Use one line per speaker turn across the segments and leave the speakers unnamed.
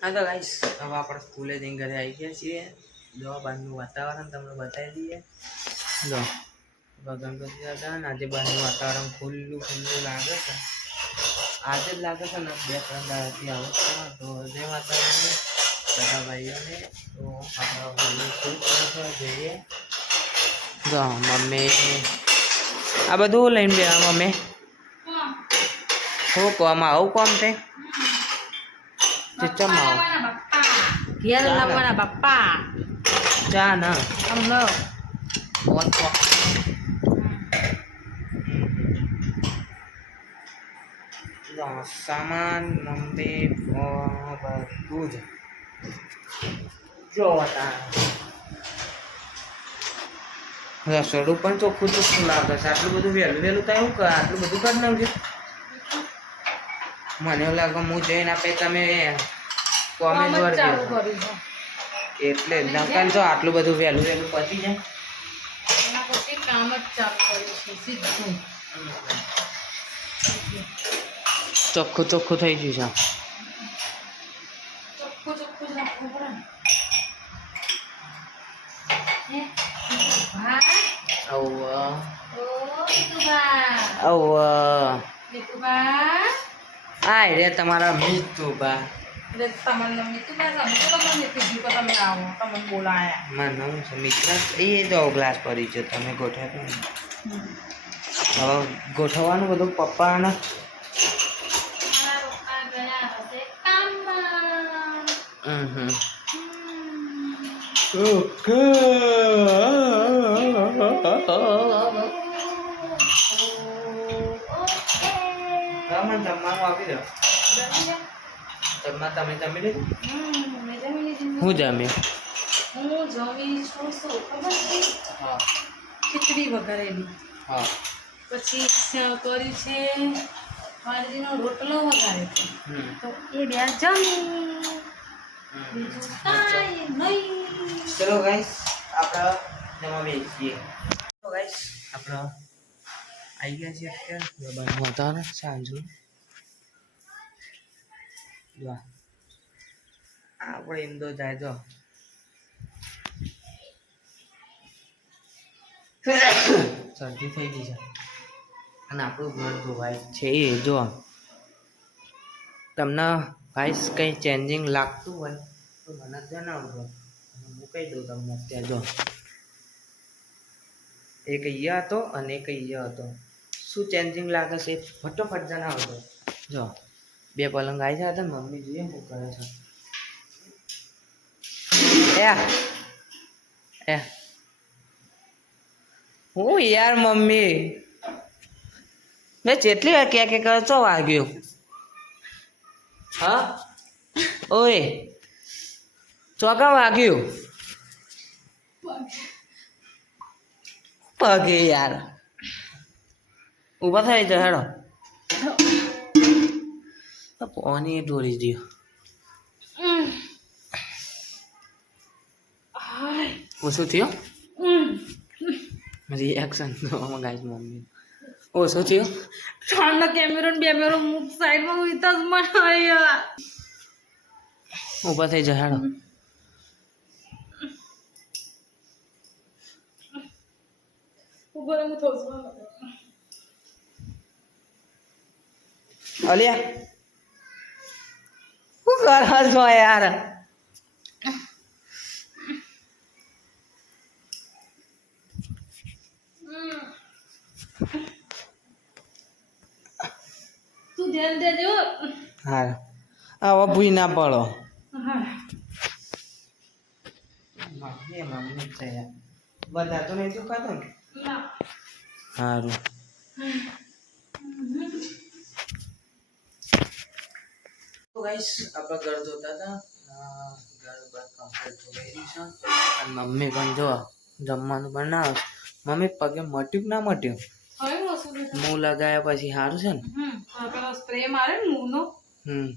હા તો ગાઈસ હવે આપણે સ્કૂલે જઈને ઘરે આવી ગયા છીએ. જો, બહારનું વાતાવરણ તમને બતાવી દઈએ. જો, ગણપતિ દાદા આજે બહારનું વાતાવરણ ખુલ્લું ખુલ્લું લાગે છે. આજે જ લાગે છે ને, બે ત્રણ દાડાથી આવે છે તો જય માતાજી બધા ભાઈઓને, તો આપણે જઈએ જો, મમ્મી, આ બધું લઈને બે મમ્મી. શું આમાં આવું કોમ તે આવું.
ઘેર લાવવાના બાપ્પા
ચા ના What fuck? સામાન મમ્મી બધું જ. જો રસોડું પણ ચોખ્ખું ચોખ્ખું લાગે છે. આટલું બધું વહેલું વહેલું થાય શું કર. આટલું બધું કરી નાખજો મને એવું લાગે હું જઈને આપે તમે કોમેન્ટ કરી એટલે નકલ તો આટલું બધું વહેલું વહેલું પતી જાય.
એના પછી કામ જ ચાલુ કર્યું છે સીધું.
ચોખ્ખું ચોખ્ખું થઈ ગયું છે.
ચોખ્ખું ચોખ્ખું જ રાખવું પડે ને. ઓ
ઓ
ઓ
આ રે તમારા મિતુબા.
એટલે તમને મીતુભા સમજો કીધું કે તમે આવો તમને બોલાયા.
મારું નામ છે મિત્ર. એ જો ગ્લાસ પડી છે તમે ગોઠવ્યો તો હવે ગોઠવવાનું બધું પપ્પાના. ઓકે. મને જમવાનું આપી દો. જમવા તમે જમી લીધું?
હમ, જમી
હું
હું જમી છું શું ખબર છે?
હા.
ખીચડી વઘારેલી.
હા.
પછી કર્યું છે વાલજીનો રોટલો વઘારે છે. તો એ બે જમી. બીજું કાંઈ નહીં.
ચલો ગાઈસ આપણે જમા બેસીએ. તો ગાઈસ આપણે આવી ગયા છીએ અત્યારે વાતાવરણ સાંજનું. આપણે તો જાય જો શરદી થઈ ગઈ છે અને આપણું ઘર ધોવાય છે એ જો તમને ભાઈ કંઈ ચેન્જિંગ લાગતું હોય તો મને જણાવજો અને હું કહી દઉં તમને અત્યારે જો એક અહીંયા હતો અને એક અહીંયા હતો શું ચેન્જિંગ લાગે છે ફટોફટ જણાવજો. જો, બે પલંગ આવી જાય હતા મમ્મી જોઈએ શું કરે છે. એ એ. હું યાર મમ્મી. મેં જેટલી વાર ક્યાં ક્યાં કરતો વાગ્યો. હા? ઓય. ચોકા વાગ્યું? પગે યાર. ઊભા થઈ જાઓ હેડો. પાણી ઢોળી દો ઓછું થયો? રિએક્શન તો ગાઈસ મમ્મી. ઓછું થયો?
ત્રણનો કેમેરો ને બે મેરો મુખ સાઈડમાં ઉઈતા મન અહીંયા
ઊભા થઈ જાઓ હેડો.
ઉપર હું થઉં
અલિયા. શું કરો છો યાર?
તું ધ્યાન દેજો.
હા આવા ભૂઈ ના પડો. બધા તો નહીં તું ખાતો ને. સારું તો ગાઈસ આપણે ઘર ધોતા હતા. ઘર બાર કમ્પ્લીટ ધોઈ રહ્યું છે. અને મમ્મી પણ જો જમવાનું બનાવે. મમ્મી પગે મટ્યું કે ના મટ્યું? મું લગાયા પછી સારું છે ને?
પેલો સ્પ્રે મારે ને મૂનો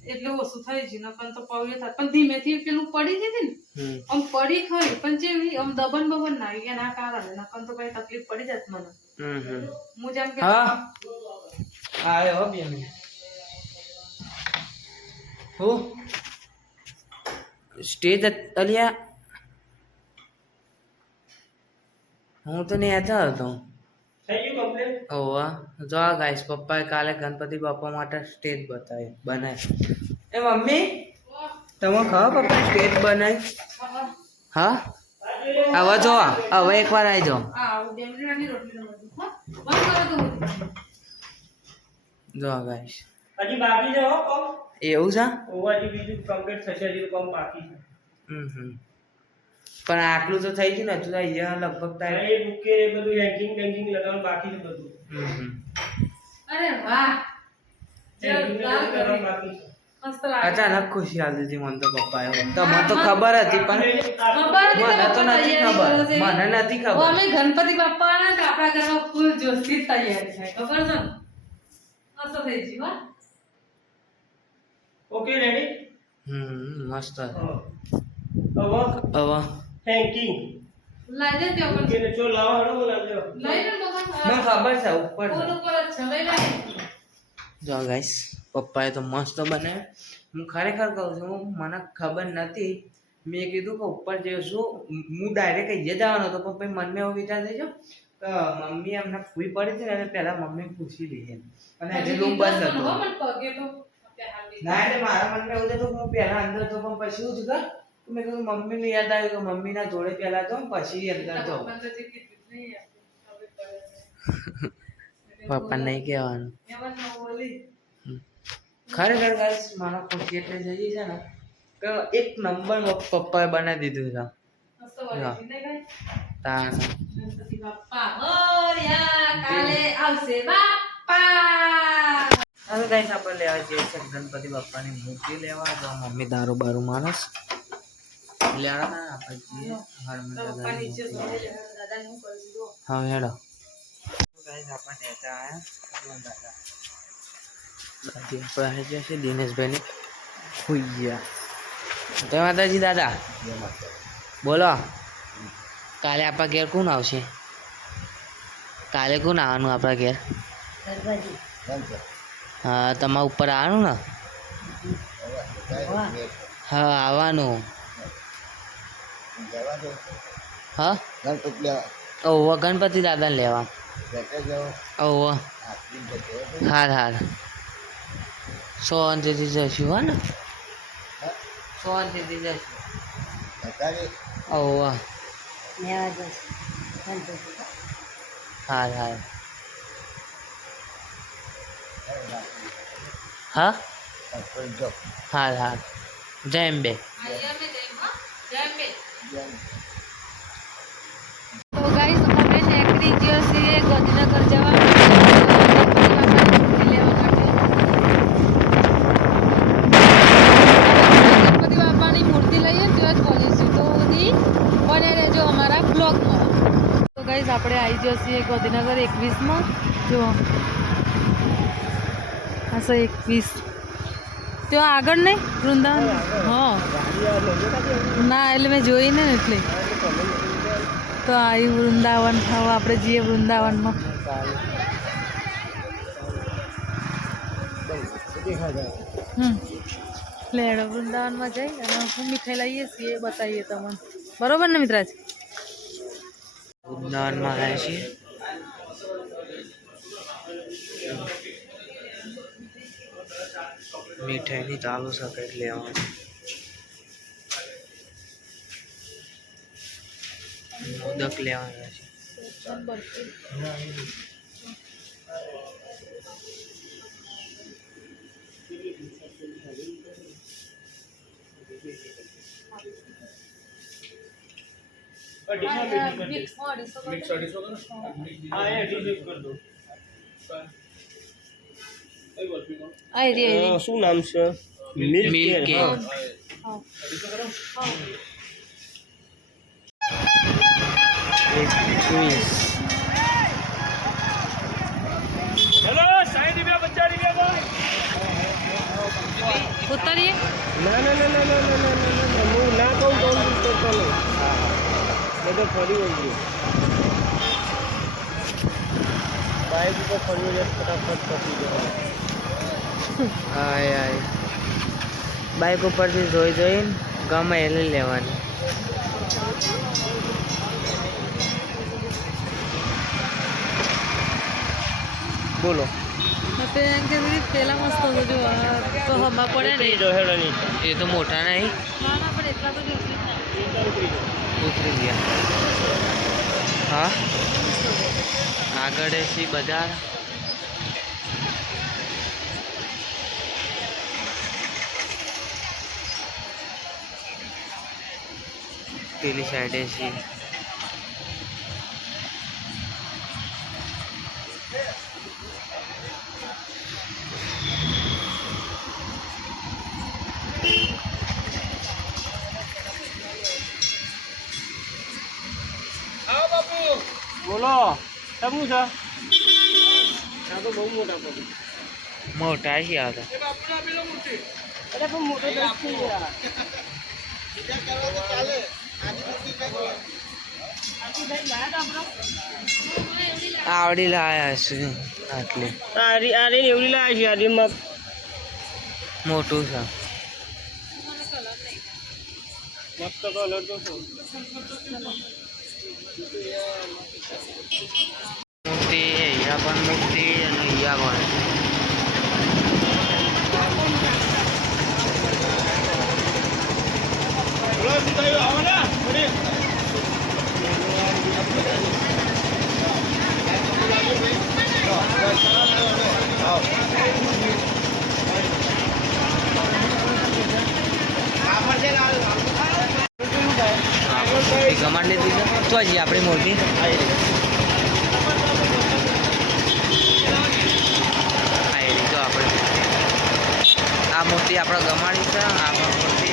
એટલે ઓછું થઈ ગયું. નકર તો પગે થાય. પણ ધીમેથી પેલું પડી જતી ને આમ પડી ખરી પણ જેવી આમ દબન બબન ના આવી ના કારણે. નકર તો કઈ તકલીફ પડી જાત મને.
હમ હમ.
હું જેમ કે
હા. આવ્યો બે મિનિટ હું સ્ટેજ અલિયા હું તો નહીં હતા હતો ઓવા જો આ ગાઈસ પપ્પાએ કાલે ગણપતિ બાપા માટે સ્ટેજ બતાવી બનાવી એ મમ્મી તમે ખબર પપ્પા સ્ટેજ બનાવી હા હવે જો હવે એકવાર આવી જાઓ
હા આવું ડેમરીવાની રોટલી બધું હો બંધ કરો તો બધું.
જો ગાઈસ
હજી બાકી
એવું છે?
ઓવાજી બીજું કમ્પ્લીટ થશે હજી કોમ બાકી છે.
હમ હમ. પણ આટલું તો થઈ ગયું ને હજુ અહીંયા લગભગ થાય
એ બુકે એ બધું હેન્કિંગ બેન્કિંગ લગાવવાનું બાકી છે બધું.
હમ હમ.
અરે વાહ.
લગાવવાનું બાકી છે.
અચાનક ખુશી આવી હતી મને તો પપ્પા એ તો ખબર હતી પણ
ખબર
મને તો નથી ખબર.
છો?
મને નથી ખબર.
અમે ગણપતિ બાપ્પા આપણા ઘરમાં ફૂલ જોશથી તૈયારી થાય ખબર છે? મસ્ત થઈ ગયું હો.
ઓકે રેડી
હમ મસ્ત.
હવે?
હવે.
હેન્કિંગ
લાઈ દે
બુકે
પણ.
ને ચો લાવો હેડો બોલાવજો
લઈ લે તો.
મને ખબર છે ઉપર
ઉપર જ છે, લઈ લે.
જો ગાઈસ પપ્પાએ તો મસ્ત બને. હું ખરેખર કહું છું મને ખબર નથી. મેં કીધું કે ઉપર જઈશું. હું ડાયરેક્ટ અહીંયા જવાનો હતો પણ મનમાં એવો વિચાર થઈ ગયો કે મમ્મી એમને ફૂઈ પડી હતી ને પહેલાં મમ્મી પૂછી લઈએ. અને હજી
હજી
રૂમ બંધ હતો. ના એટલે મારા મનમાં એવું થતું હું પહેલા અંદર તો પણ પછી શું થયું કે મેં કીધું મમ્મીને યાદ આવ્યું કે મમ્મીના જોડે પહેલા તો પછી અંદર તો. પપ્પા નહીં કહેવાનું. ખરેખર ગાઈસ મારા ખુશી એટલે જઈ છે ને કે એક નંબર પપ્પાએ બનાવી દીધું છે. તાન
ગણપતિ કાલે આવશે બાપ્પા.
હવે ગાઈસ આપણે લેવા જઈએ છે ગણપતિ બાપાની મૂર્તિ લેવા. તો મમ્મી દારૂ બારૂ માણસ. લેવા આપણે જઈએ. હરમન
પપ્પા
દાદાની
નીચે
મૂર્તિ.
સોય લે, દાદાને હું કરું છું જો.
હા હેડો. ગાઈસ આપણે નેતા આયા. જો દાદા. દાદી આપણે આવી છે દિનેશભાઈને હોઈ ગયા. જય માતાજી દાદા. બોલો. કાલે આપણા ઘેર કોણ આવશે? કાલે કોણ આવવાનું આપણા ઘેર? હા તમારા ઉપર આવવાનું ને? હા આવવાનું હા? ઓહો ગણપતિ દાદાને લેવા. ઓહો હાર હાર. શાંતિથી જઈશું, હા ને? શાંતિથી જઈશું. ઓહો હાર હાર. હા હા હા જય અંબે
તો ગાઈઝ અમે નીકળી ગયો છીએ ગોધીનગર જવા આપણે આવી જશે ગોધીનગર એકવીસમાં જો આસો એકવીસ. ત્યાં આગળ નહીં? વૃંદાવન? હા. ના, એટલે મેં જોઈ ને એટલે. તો આવી વૃંદાવન હવે આપણે જઈએ વૃંદાવનમાં. એટલે લેડો વૃંદાવનમાં જઈ અને હું મીઠાઈ લાવીએ છીએ બતાવીએ તમને. બરોબર ને, મિત્રાજ?
વૃંદાવનમાં આવ્યા છીએ. મીઠાઈની ચાલુ છે લેવાની. મોદક લેવાના છે.
હા એ અઢીસો કર દો શું નામ છે મિલ્ક
ઉતારીએ
ના ના ના ના ના ના ના ના ના હું ના કહું તો હું બધો ફરી વળજો બાઇક ઉપર ફરી વળે ફટાફટ પતી જાય
હાય હાય બાઇક ઉપરથી જોઈ જોઈને ગમે એ લઈ લેવાની. બોલો.
પેલા મસ્ત હતું તો હમા પડે ને.
એ તો મોટા નહીં. ઉતરી ગયા. હા? આગળ છે બધા પેલી સાઈડે છે?
બોલો શું છે? આ તો બહુ મોટા પગ
મોટા છે આ તો.
અરે પણ મોટો દસ છે યાર.
આવડી લાયા છે આટલી.
આરી આરી એવડી લાયા છે આરી માં
મોટું છે.
મસ્ત કલર તો
મૂર્તિ અહીંયા પણ મૂર્તિ અને અહીંયા પણ. હા, ગમાડ લીધી છે તો હજી આપણી હા એ લીધો આપણે આ મૂર્તિ આપણે ગમાડી છે, આ મૂર્તિ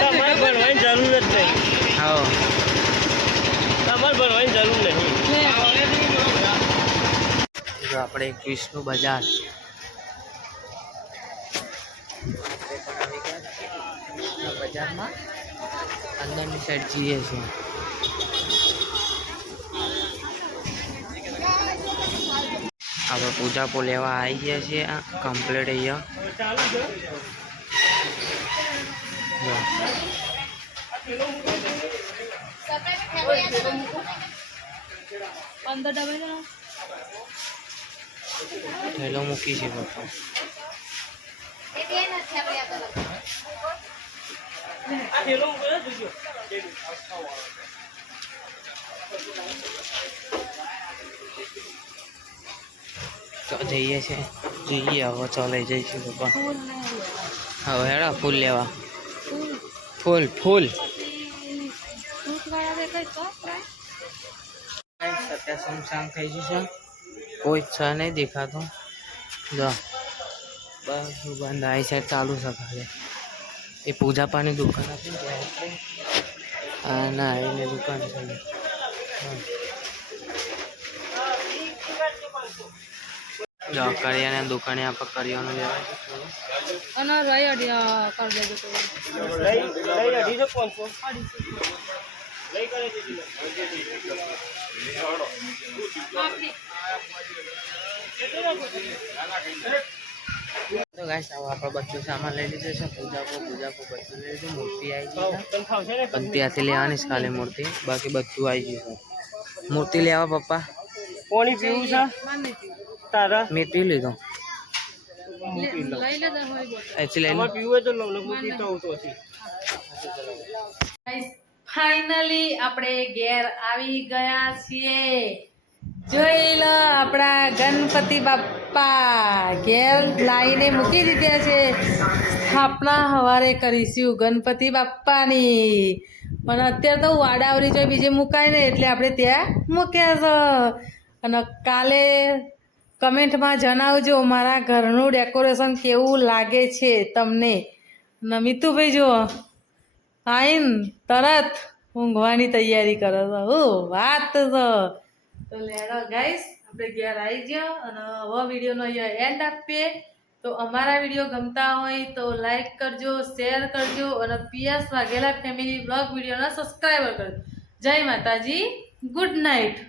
તમારે ભણવાની જરૂર જ નહીં.
હા.
તમારે ભણવાની જરૂર નહીં.
આપણે વિષ્ણુ બજાર. બજારમાં અંદરની સાઈડ જઈએ છીએ આપણે પૂજા પો લેવા આવી ગયા છીએ કમ્પ્લીટ અહીંયા.
અંદર ડબલ
થેલો મૂકી છે પપ્પા તો જઈએ છે. જોઈએ હવે ચાલે જઈશું પપ્પા હવે હેડા, ફૂલ લેવા. ફૂલ ફૂલ. થઈ ગયું છે કોઈ છ નહીં દેખાતું. જો. બસ બંધ આવી છે ચાલુ છે એ પૂજા પાણી દુકાન હતી ને આવીને દુકાન છે ને. હા. જો કરિયાના દુકાને આપણે કરિયાનું લેવાય
અને રહી અઢી કરી દેજો તો
લઈ લઈ અઢીસો પાંચસો લઈ કરે છે
તો ગાઈસ આવો આપણે બધું સામાન લઈ લીધું છે પૂજા કો પૂજા કો બધું લઈ લીધું મૂર્તિ આવી ગઈ ત્યાંથી લેવાની છે ખાલી મૂર્તિ બાકી બધું આવી ગયું છે મૂર્તિ લેવા પપ્પા
પાણી પીવું છે તારા?
મેં પી લીધો.
ફાઇનલી આપણે ઘેર આવી ગયા છીએ. જોઈ લો આપણા ગણપતિ બાપ્પા. ઘેર લાવીને મૂકી દીધા છે. સ્થાપના સવારે કરીશું ગણપતિ બાપ્પાની. પણ અત્યારે તો વાડાવરી જો બીજે મુકાય ને એટલે આપણે ત્યાં મૂક્યા છો. અને કાલે કમેન્ટમાં જણાવજો, મારા ઘરનું ડેકોરેશન કેવું લાગે છે તમને? નમિતુભાઈ, જુઓ. આઈન તરત ઊંઘવાની તૈયારી કરો છો. ઓ વાત તો. તો લેડો ગાઈસ આપણે ઘેર આવી ગયો અને હવે વિડીયોનો અહીંયા એન્ડ આપીએ. તો અમારા વીડિયો ગમતા હોય તો લાઈક કરજો શેર કરજો અને પીએસ વાઘેલા ફેમિલી બ્લોગ વિડીયોના સબસ્ક્રાઈબર કરજો. જય માતાજી ગુડ નાઇટ